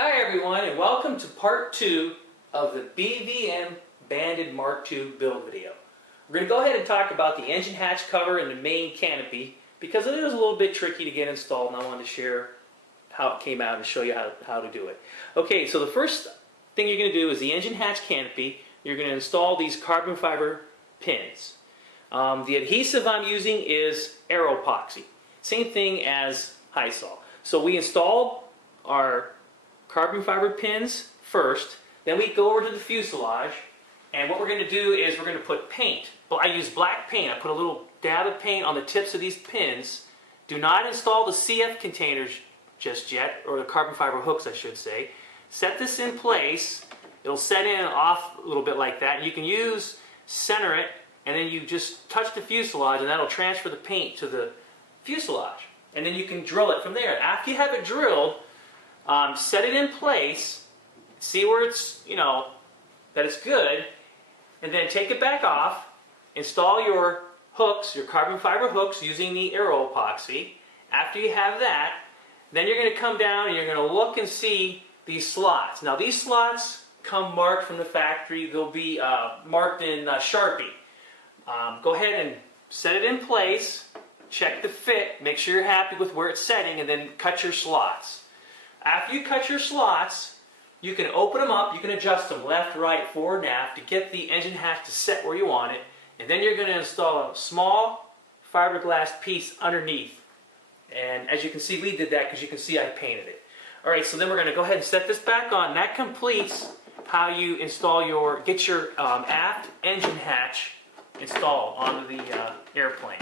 Hi everyone, and welcome to part 2 of the BVM Bandit Mark II build video. We're going to go ahead and talk about the engine hatch cover and the main canopy because it is a little bit tricky to get installed, and I wanted to share how it came out and show you how to do it. Okay, so the first thing you're going to do is the engine hatch canopy. You're going to install these carbon fiber pins. The adhesive I'm using is Aero epoxy, same thing as Hysol. So we installed our carbon fiber pins first, then we go over to the fuselage, and what we're going to do is we're going to put paint. Well, I use black paint. I put a little dab of paint on the tips of these pins. Do not install the CF containers just yet, or the carbon fiber hooks I should say. Set this in place. It'll set in and off a little bit like that. You can center it, and then you just touch the fuselage and that'll transfer the paint to the fuselage. And then you can drill it from there. After you have it drilled, set it in place, see where it's, that it's good, and then take it back off, install your hooks, your carbon fiber hooks using the Aero epoxy. After you have that, then you're going to come down and you're going to look and see these slots. Now these slots come marked from the factory. They'll be marked in Sharpie. Go ahead and set it in place, check the fit, make sure you're happy with where it's setting, and then cut your slots. After you cut your slots, you can open them up, you can adjust them left, right, forward, and aft to get the engine hatch to set where you want it, and then you're going to install a small fiberglass piece underneath. And as you can see, we did that because you can see I painted it. Alright, so then we're going to go ahead and set this back on. That completes how you install get your aft engine hatch installed onto the airplane.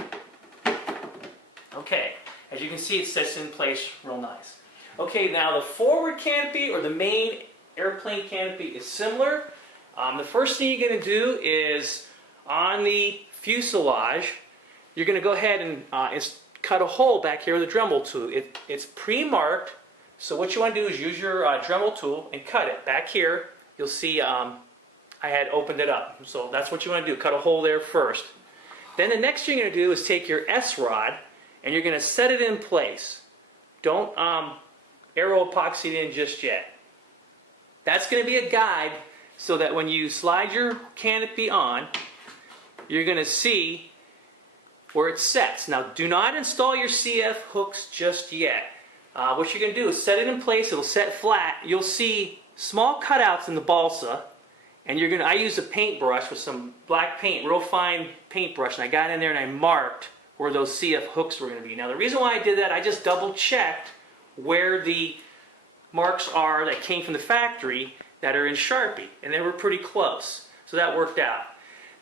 Okay, as you can see, it sets in place real nice. Okay, now the forward canopy or the main airplane canopy is similar. The first thing you're going to do is on the fuselage, you're going to go ahead and cut a hole back here with a Dremel tool. It's pre-marked, so what you want to do is use your Dremel tool and cut it. Back here, you'll see I had opened it up. So that's what you want to do, cut a hole there first. Then the next thing you're going to do is take your S-rod and you're going to set it in place. Don't Aero epoxy it in just yet. That's going to be a guide so that when you slide your canopy on, you're going to see where it sets. Now do not install your CF hooks just yet. What you're going to do is set it in place, it'll set flat. You'll see small cutouts in the balsa, and I used a paintbrush with some black paint, real fine paintbrush, and I got in there and I marked where those CF hooks were going to be. Now the reason why I did that, I just double checked where the marks are that came from the factory that are in Sharpie, and they were pretty close, so that worked out.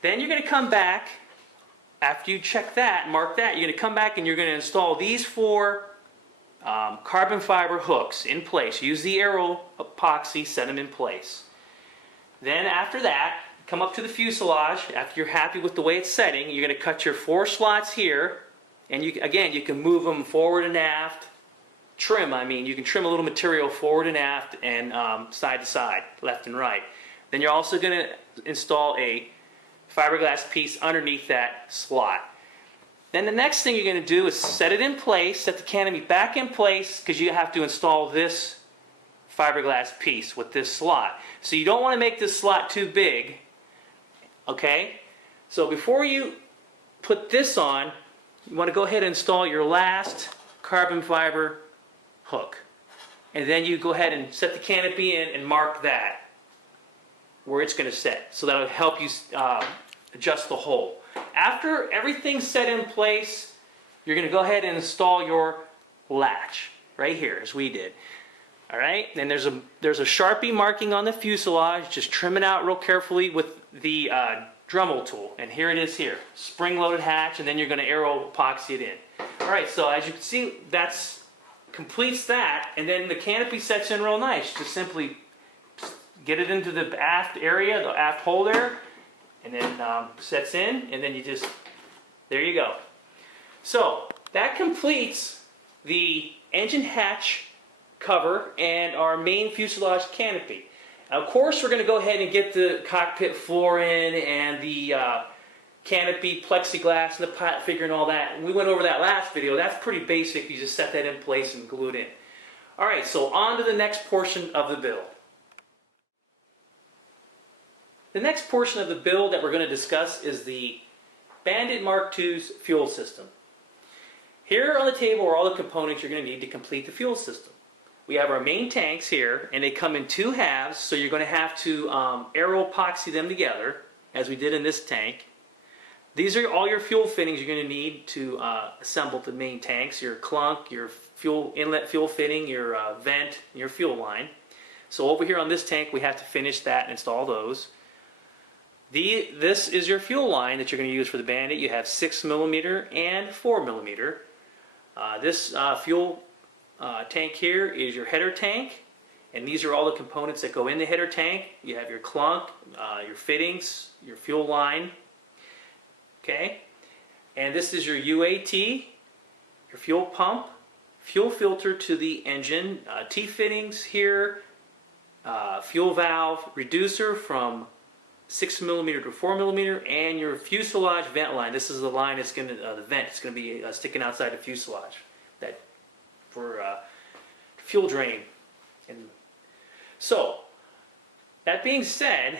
Then you're going to come back, after you check that, mark that, you're going to come back and you're going to install these 4 carbon fiber hooks in place. Use the Aero epoxy, set them in place. Then after that, come up to the fuselage. After you're happy with the way it's setting, you're going to cut your 4 slots here, and again, you can move them forward and aft. You can trim a little material forward and aft and side to side, left and right. Then you're also going to install a fiberglass piece underneath that slot. Then the next thing you're going to do is set it in place, set the canopy back in place, because you have to install this fiberglass piece with this slot. So you don't want to make this slot too big. Okay? So before you put this on, you want to go ahead and install your last carbon fiber hook. And then you go ahead and set the canopy in and mark that where it's going to set. So that'll help you adjust the hole. After everything's set in place, you're going to go ahead and install your latch right here, as we did. All right. Then there's a Sharpie marking on the fuselage. Just trim it out real carefully with the Dremel tool. And here it is here, spring-loaded hatch, and then you're going to Aero epoxy it in. All right. So as you can see, that's completes that, and then the canopy sets in real nice. Just simply get it into the aft area, the aft hole there, and then sets in, and then there you go. So that completes the engine hatch cover and our main fuselage canopy. Now, of course, we're going to go ahead and get the cockpit floor in and the canopy, plexiglass, and the pilot figure and all that. And we went over that last video. That's pretty basic. You just set that in place and glue it in. All right, so on to the next portion of the build. The next portion of the build that we're going to discuss is the Bandit Mark II's fuel system. Here on the table are all the components you're going to need to complete the fuel system. We have our main tanks here, and they come in two halves, so you're going to have to aero epoxy them together, as we did in this tank. These are all your fuel fittings you're going to need to assemble the main tanks, your clunk, your fuel inlet fuel fitting, your vent, and your fuel line. So over here on this tank, we have to finish that and install those. This is your fuel line that you're going to use for the Bandit. You have 6mm and 4mm. This fuel tank here is your header tank, and these are all the components that go in the header tank. You have your clunk, your fittings, your fuel line. Okay, and this is your UAT, your fuel pump, fuel filter to the engine, T-fittings here, fuel valve, reducer from 6mm to 4mm, and your fuselage vent line. This is the line that's going to, the vent is going to be sticking outside the fuselage, that for fuel drain. And so, that being said,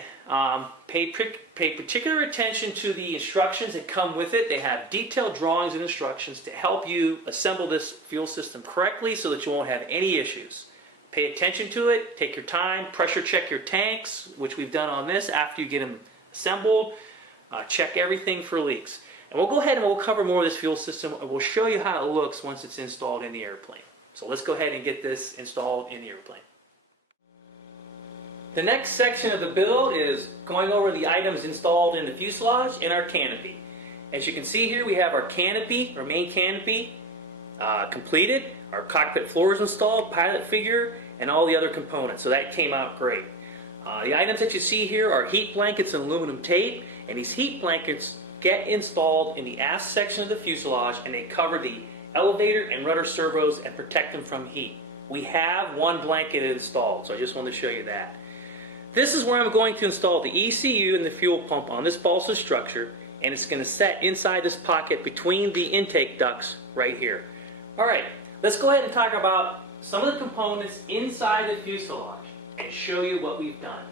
pay particular attention to the instructions that come with it. They have detailed drawings and instructions to help you assemble this fuel system correctly so that you won't have any issues. Pay attention to it, take your time, pressure check your tanks, which we've done on this after you get them assembled. Check everything for leaks. And we'll go ahead and we'll cover more of this fuel system, and we'll show you how it looks once it's installed in the airplane. So let's go ahead and get this installed in the airplane. The next section of the build is going over the items installed in the fuselage and our canopy. As you can see here, we have our canopy, our main canopy, completed. Our cockpit floor is installed, pilot figure, and all the other components. So that came out great. The items that you see here are heat blankets and aluminum tape, and these heat blankets get installed in the aft section of the fuselage, and they cover the elevator and rudder servos and protect them from heat. We have one blanket installed, so I just wanted to show you that. This is where I'm going to install the ECU and the fuel pump on this balsa structure, and it's going to set inside this pocket between the intake ducts right here. Alright, let's go ahead and talk about some of the components inside the fuselage and show you what we've done.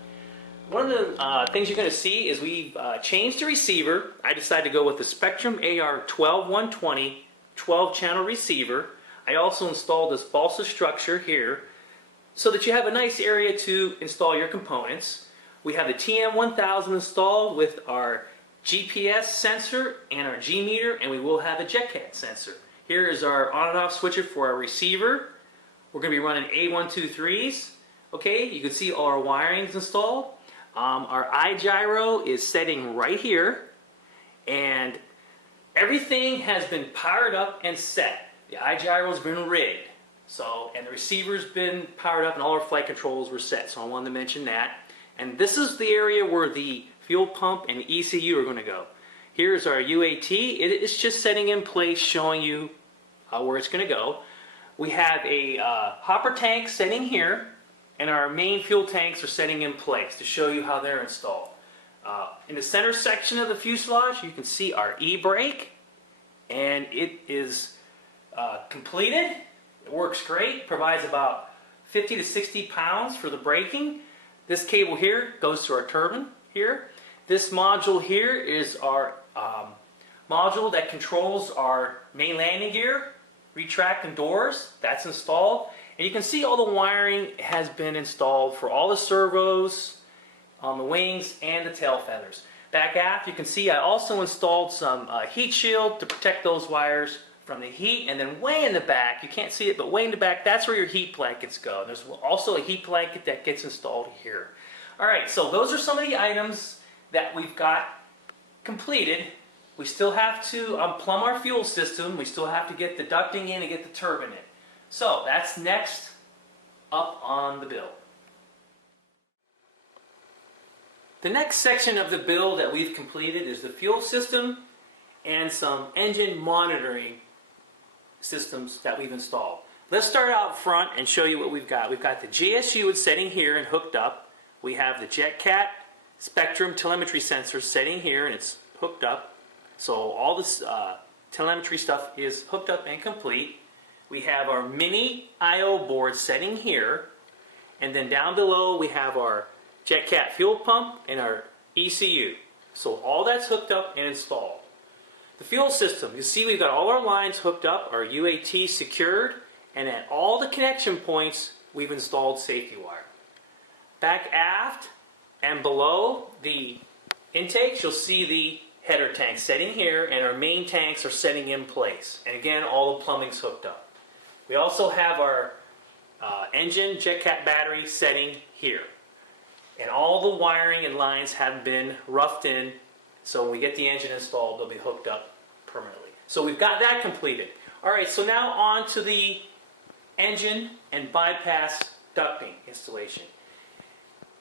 One of the things you're going to see is we've changed the receiver. I decided to go with the Spectrum AR12120 12-channel receiver. I also installed this balsa structure here so that you have a nice area to install your components. We have the TM1000 installed with our GPS sensor and our G meter, and we will have a JetCat sensor. Here is our on and off switcher for our receiver. We're going to be running A123s. Okay, you can see all our wirings installed. Our iGyro is setting right here, and everything has been powered up and set. The iGyro's been rigged. So, and the receiver's been powered up and all our flight controls were set, so I wanted to mention that. And this is the area where the fuel pump and the ECU are going to go. Here's our UAT. It is just setting in place, showing you where it's going to go. We have a hopper tank setting here, and our main fuel tanks are setting in place to show you how they're installed. In the center section of the fuselage, you can see our e-brake, and it is completed. It works great, provides about 50 to 60 pounds for the braking. This cable here goes to our turbine here. This module here is our module that controls our main landing gear, retracting doors. That's installed. And you can see all the wiring has been installed for all the servos on the wings and the tail feathers. Back aft, you can see I also installed some heat shield to protect those wires from the heat, and then way in the back, you can't see it, but way in the back, that's where your heat blankets go. There's also a heat blanket that gets installed here. Alright, so those are some of the items that we've got completed. We still have to plumb our fuel system. We still have to get the ducting in and get the turbine in. So that's next up on the build. The next section of the build that we've completed is the fuel system and some engine monitoring systems that we've installed. Let's start out front and show you what we've got. We've got the GSU it's setting here and hooked up. We have the JetCat Spectrum telemetry sensor setting here and it's hooked up. So all this telemetry stuff is hooked up and complete. we have our mini I/O board setting here, and then down below we have our JetCat fuel pump and our ECU. So all that's hooked up and installed. The fuel system, you see we've got all our lines hooked up, our UAT secured, and at all the connection points we've installed safety wire. Back aft and below the intakes, you'll see the header tank setting here, and our main tanks are setting in place. And again, all the plumbing's hooked up. We also have our engine JetCat battery setting here. And all the wiring and lines have been roughed in, so when we get the engine installed, they'll be hooked up permanently. So we've got that completed. Alright, so now on to the engine and bypass ducting installation.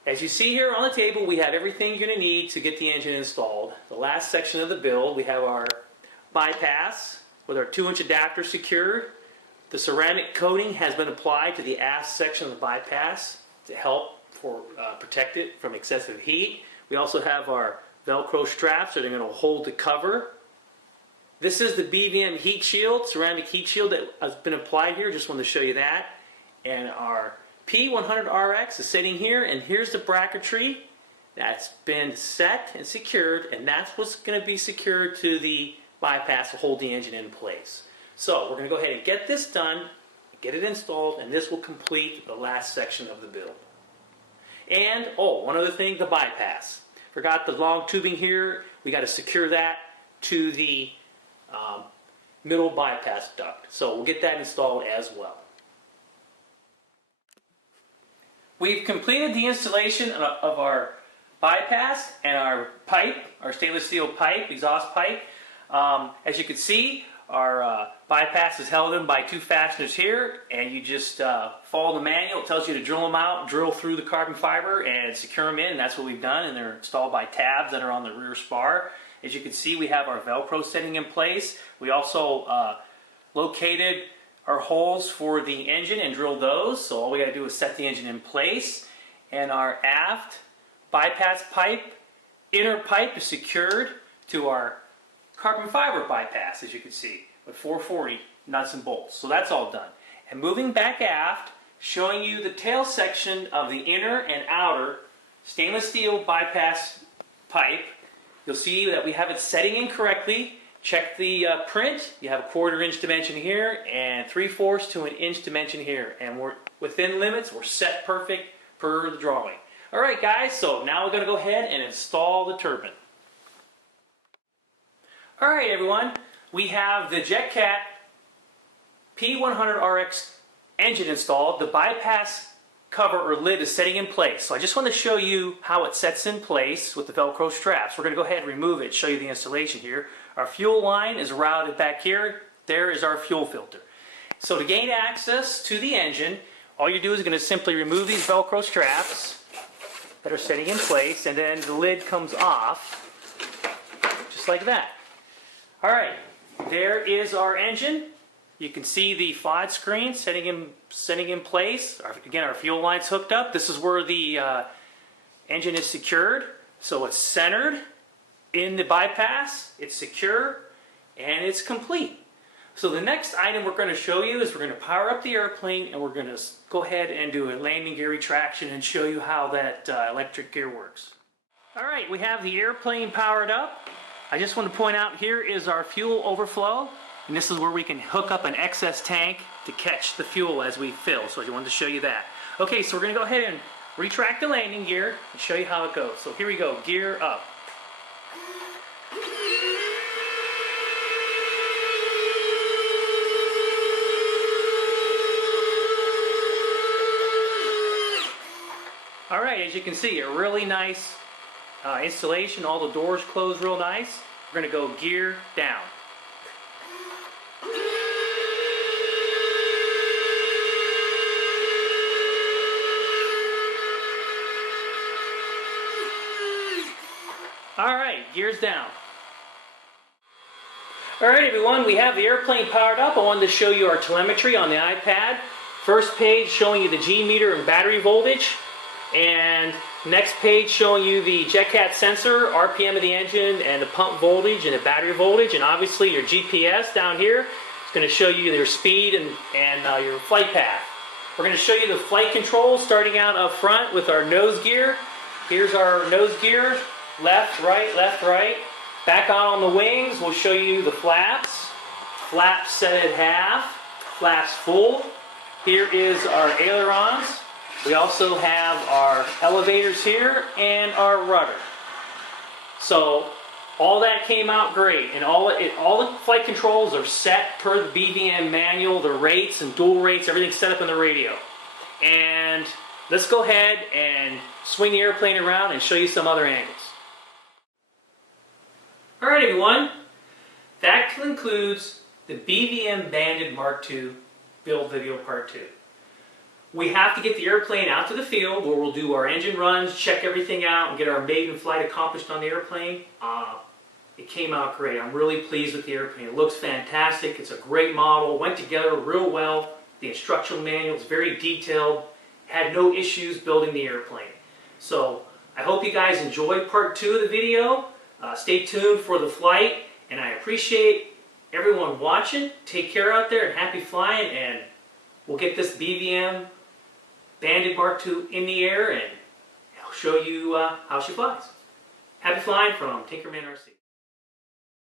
As you see here on the table, we have everything you're going to need to get the engine installed. The last section of the build, we have our bypass with our 2-inch adapter secured. The ceramic coating has been applied to the aft section of the bypass to help protect it from excessive heat. We also have our Velcro straps that are going to hold the cover. This is the BVM heat shield, ceramic heat shield that has been applied here. Just wanted to show you that. And our P100RX is sitting here, and here's the bracketry that's been set and secured, and that's what's going to be secured to the bypass to hold the engine in place. So we're going to go ahead and get this done, get it installed, and this will complete the last section of the build. And, oh, one other thing, the bypass. Forgot the long tubing here. We got to secure that to the middle bypass duct. So we'll get that installed as well. We've completed the installation of our bypass and our pipe, our stainless steel pipe, exhaust pipe. As you can see, our bypass is held in by 2 fasteners here, and you just follow the manual. It tells you to drill them out, drill through the carbon fiber, and secure them in, and that's what we've done, and they're installed by tabs that are on the rear spar. As you can see, we have our Velcro setting in place. We also located our holes for the engine and drilled those, so all we got to do is set the engine in place. And our aft bypass pipe, inner pipe is secured to our carbon fiber bypass, as you can see, with 440 nuts and bolts. So that's all done. And moving back aft, showing you the tail section of the inner and outer stainless steel bypass pipe, you'll see that we have it setting in correctly. Check the print. You have a 1/4 inch dimension here and 3/4 to an inch dimension here. And we're within limits. We're set perfect per the drawing. Alright guys, so now we're going to go ahead and install the turbine. Alright everyone, we have the JetCat P100RX engine installed. The bypass cover or lid is setting in place. So I just want to show you how it sets in place with the Velcro straps. We're going to go ahead and remove it, show you the installation here. Our fuel line is routed back here. There is our fuel filter. So to gain access to the engine, all you do is going to simply remove these Velcro straps that are setting in place, and then the lid comes off, just like that. Alright, there is our engine. You can see the FOD screen setting in place. Again, our fuel line's hooked up. This is where the engine is secured. So it's centered in the bypass, it's secure, and it's complete. So the next item we're going to show you is we're going to power up the airplane, and we're going to go ahead and do a landing gear retraction and show you how that electric gear works. Alright, we have the airplane powered up. I just want to point out here is our fuel overflow, and this is where we can hook up an excess tank to catch the fuel as we fill. So I wanted to show you that. Okay, so we're going to go ahead and retract the landing gear and show you how it goes. So here we go, gear up. Alright, as you can see, a really nice installation. All the doors close real nice. We're going to go gear down. Alright, gears down. Alright everyone, we have the airplane powered up. I wanted to show you our telemetry on the iPad. First page showing you the G meter and battery voltage. And next page showing you the JetCat sensor, RPM of the engine, and the pump voltage and the battery voltage, and obviously your GPS down here It's going to show you your speed and your flight path. We're going to show you the flight controls starting out up front with our nose gear. Here's our nose gear, left, right, left, right. Back on the wings, we'll show you the flaps. Flaps set at half, flaps full. Here is our ailerons. We also have our elevators here and our rudder. So all that came out great, and all the flight controls are set per the BVM manual, the rates and dual rates, everything's set up in the radio. And let's go ahead and swing the airplane around and show you some other angles. Alright everyone, that concludes the BVM Bandit Mark II build video part 2. We have to get the airplane out to the field where we'll do our engine runs, check everything out, and get our maiden flight accomplished on the airplane. It came out great. I'm really pleased with the airplane. It looks fantastic. It's a great model. Went together real well. The instructional manual is very detailed. Had no issues building the airplane. So I hope you guys enjoyed part 2 of the video. Stay tuned for the flight, and I appreciate everyone watching. Take care out there and happy flying, and we'll get this BVM Bandit Mark II in the air and I'll show you how she flies. Happy flying from TinkermanRC.